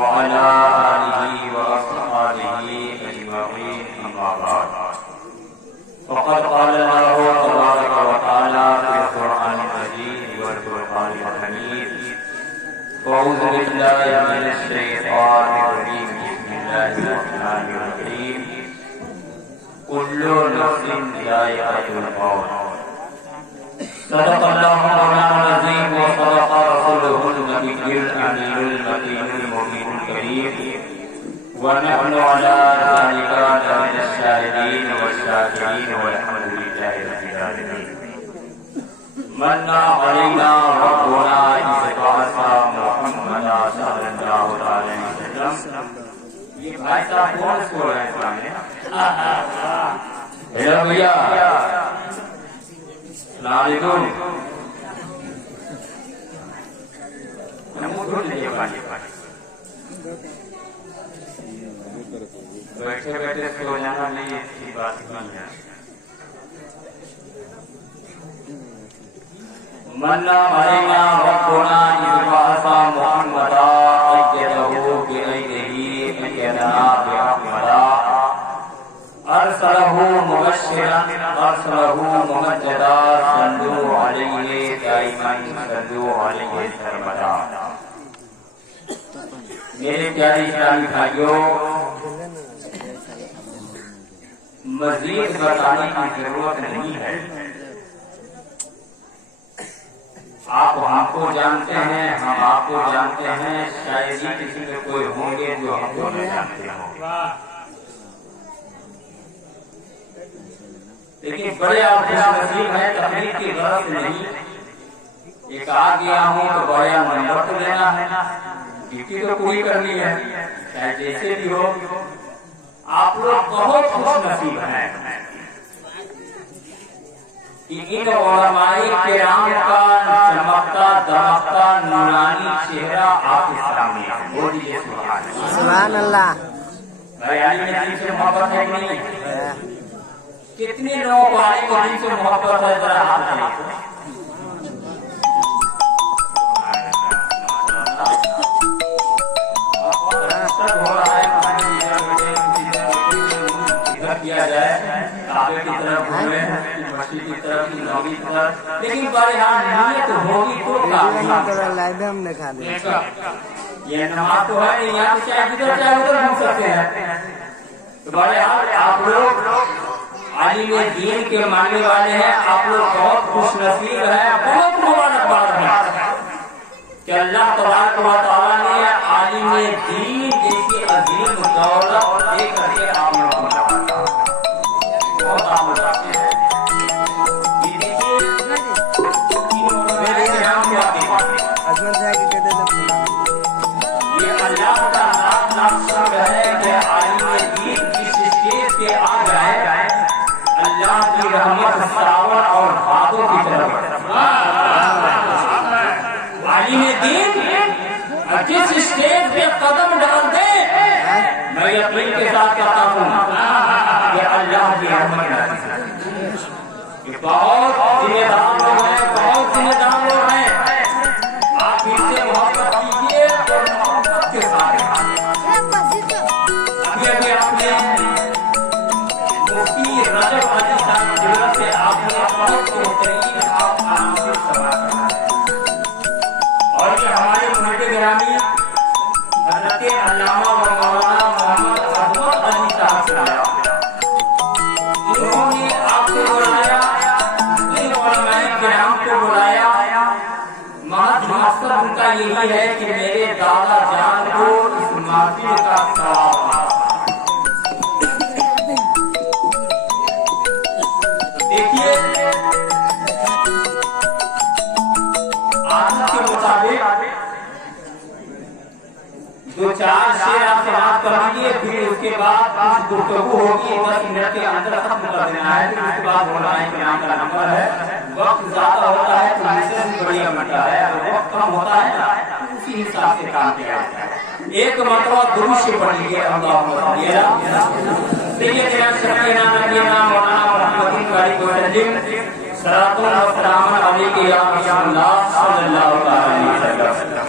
وعلى آله وأصحابه أجمعين أما بعد فقد قال الله تبارك وتعالى في القرآن المجيد والفرقان الحميد أعوذ بالله من الشيطان الرجيم بسم الله الرحمن الرحيم كل نفس ذائقة الموت صدق الله مولانا العظيم وصدق رسوله النبي الأمين المتين المبين الكريم ونحن على ذلك من الشاهدين والشاكرين والحمد لله رب العالمين من علينا ربنا إذ بعث محمدا صلى الله عليه وسلم. یہ بھائی صاحب کون سو رہے ہیں سامنے؟ ہیلو بھیا السلام علیکم. بیٹھے بیٹھے سو جانا نہیں اچھی بات نہیں ہے. من علينا ربنا إذ بعث محمدا أيده بأيده أيدنا بأحمدا أرسله مبشرا أرسله ممجدا صلوا عليه دائما صلوا عليه سرمدا. میرے پیارے اسلامی بھائیوں، مزید بتانے کی ضرورت نہیں ہے. آپ ہم کو جانتے ہیں، ہم آپ کو جانتے ہیں، شاید ہی کسی میں کوئی ہوں گے جو ہم کو نہیں جانتے ہوں. لیکن بڑے آپ خوش نصیب ہیں، تقریر کی غرض نہیں. ایک آ گیا ہوں تو بڑا نمبر تو لینا ہے، ڈیوٹی تو پوری کرنی ہے، چاہے جیسے بھی ہو. آپ لوگ بہت خوش نصیب ہیں. ان علماء کرام کا چمکتا دمکتا نورانی چہرہ آپ کے سامنے ہے. بولیے سبحان اللہ. بیانی میں دل سے محبت ہے کہ نہیں؟ کتنے لوگوں کو آنے کو دل سے محبت ہے؟ ذرا ہاتھ چلے. ہو رہا ہے کیا جائے کعبے کی طرف گھومے، مسجد کی طرف، نبی کی طرف، لیکن بہرحال نیت ہوگی تو لائب ہم نے کھا دیا. یہ نماز تو ہے یہاں سے چاہے ادھر چاہے ادھر گھوم سکتے ہیں. تو بہرحال آپ لوگ عالم دین کے ماننے والے ہیں، آپ لوگ بہت خوش نصیب ہیں، بہت مبارکباد ہے کہ اللہ تبارک و تعالیٰ نے عالم دین جیسی عظیم دولت دے کر کے آپ لوگوں کو بہت آپ بتاتے ہیں. یہ اللہ کا نقشہ ہے کہ عالم دین جس اسٹیج پہ آ جائے اللہ کی رحمت سراور اور باتوں کی طرف. عالم دین جس اسٹیج پہ قدم ڈال دے، میں یقین کے ساتھ کہتا ہوں کہ اللہ کی رحمت ہے. بہت ذمہ دار لوگ ہیں، بہت ذمہ دار لوگ ہیں. آپ ان سے محبت کیجیے اور محبت کے ساتھ. ابھی ابھی آپ نے مفتی رجب علی صاحب کی ضرورت سے آپ نے بہت بہترین آپ آرام سے سوال کرنا ہے. اور یہ ہمارے محب گرامی حضرت علامہ و مولانا محمد عظمت علی صاحب سے آیا. انہوں نے آپ کو بلایا، کو بلایا. مقصد ان کا یہی ہے کہ میرے دادا جان کو اس محفل کا ثواب. دیکھیے عادت کے مطابق دو چار شعر آپ سماعت کر لیجیے، پھر اس کے بعد کچھ گفتگو ہوگی. 10 منٹ کے اندر ختم کر دینا ہے. پھر اس کے بعد ہونا ہے کہ آپ کا نمبر ہے. وقت زیادہ ہوتا ہے تو مجھے بھی بڑی مٹا ہے، اور وقت کم ہوتا ہے نا اسی حساب سے کام کیا جاتا ہے. ایک مرتبہ درود سے پڑھ لیجیے. اللہم صلی علی سیدنا شفیعنا نبینا مولانا محمد وسلم صلاۃ و سلام علیک یا رسول اللہ صلی اللہ علیہ وسلم.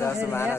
10-12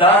10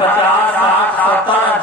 50, 60, 70,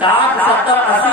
60, 70, 80